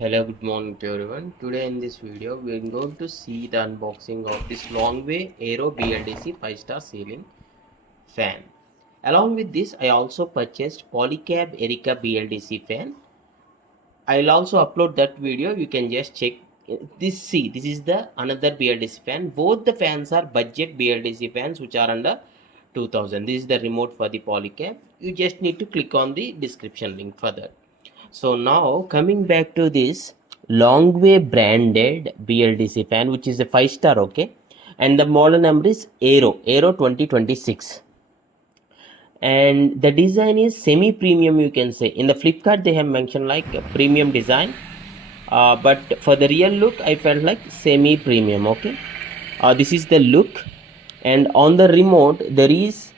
Hello, good morning to everyone. Today in this video we are going to see the unboxing of this Longway Aero BLDC 5-star ceiling fan. Along with this, I also purchased Polycab Erica BLDC fan. I'll also upload that video. You can just check this. See, this is the another BLDC fan. Both the fans are budget BLDC fans which are under 2000. This is the remote for the Polycab. You just need to click on the description link for that. So now coming back to this Longway branded BLDC fan, which is a 5-star, okay, and the model number is Aero 2026, and the design is semi premium, you can say. In the Flipkart they have mentioned like a premium design, but for the real look I felt like semi premium. Okay, this is the look, and on the remote there is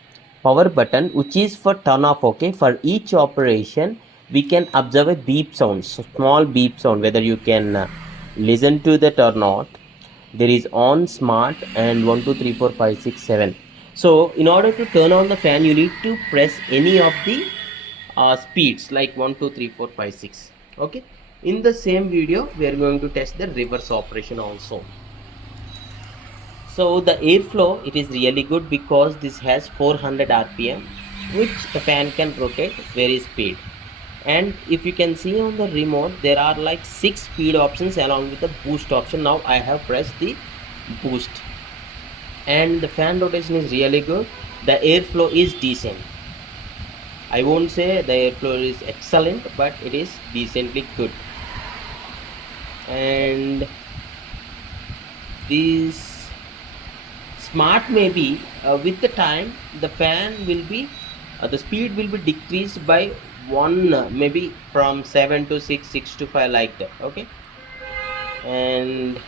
power button which is for turn off. Okay, for each operation we can observe a beep sound, so small beep sound, whether you can listen to that or not. There is on, smart, and 1 2 3 4 5 6 7. So in order to turn on the fan you need to press any of the speeds like 1 2 3 4 5 6. Okay, in the same video we are going to test the reverse operation also. So the airflow, it is really good because this has 400 rpm which the fan can rotate very speed. And if you can see on the remote there are like 6 speed options along with the boost option. Now I have pressed the boost and the fan rotation is really good. The airflow is decent. I won't say the airflow is excellent, but it is decently good. And this smart, maybe with the time the fan will be the speed will be decreased by 1, maybe from 7 to 6, 6 to 5, like that. Okay, and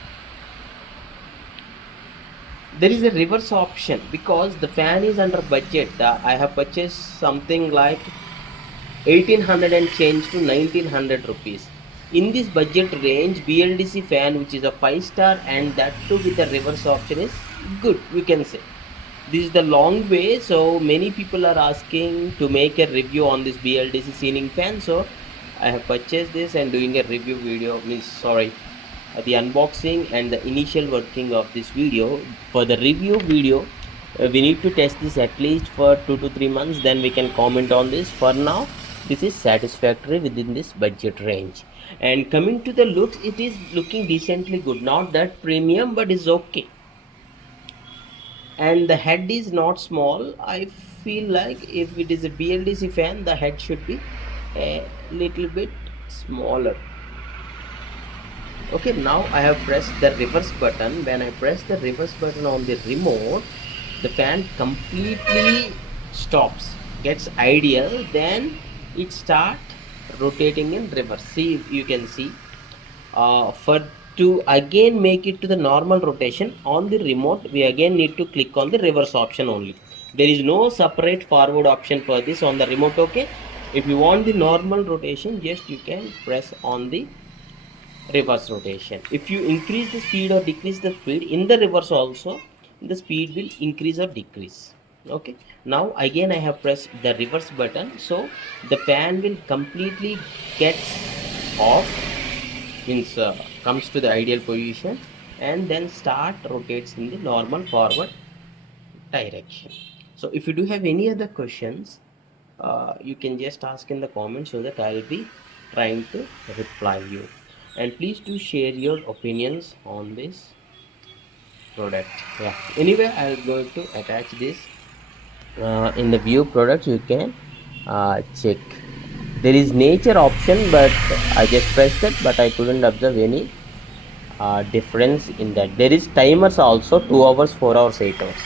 there is a reverse option because the fan is under budget. I have purchased something like 1800 and change to 1900 rupees. In this budget range, BLDC fan which is a 5-star and that too with the reverse option is good, we can say. This is the Longway, so many people are asking to make a review on this BLDC ceiling fan, so I have purchased this and doing a review video, the unboxing and the initial working of this video. For the review video we need to test this at least for 2 to 3 months, then we can comment on this. For now this is satisfactory within this budget range. And coming to the looks, it is looking decently good, not that premium but is okay. And the head is not small. I feel like if it is a BLDC fan the head should be a little bit smaller. Okay, now I have pressed the reverse button. When I press the reverse button on the remote, the fan completely stops, gets ideal, then it starts rotating in reverse. See, you can see to again make it to the normal rotation on the remote, we again need to click on the reverse option only. There is no separate forward option for this on the remote. Okay, if you want the normal rotation, just you can press on the reverse rotation. If you increase the speed or decrease the speed in the reverse also, the speed will increase or decrease. Okay, now again I have pressed the reverse button, so the fan will completely gets off, means comes to the ideal position, and then start rotates in the normal forward direction. So if you do have any other questions, you can just ask in the comments so that I will be trying to reply you. And please do share your opinions on this product. Yeah, anyway I will go to attach this in the view products. You can check. There is nature option, but I just pressed it, but I couldn't observe any difference in that. There is timers also, 2 hours, 4 hours, 8 hours.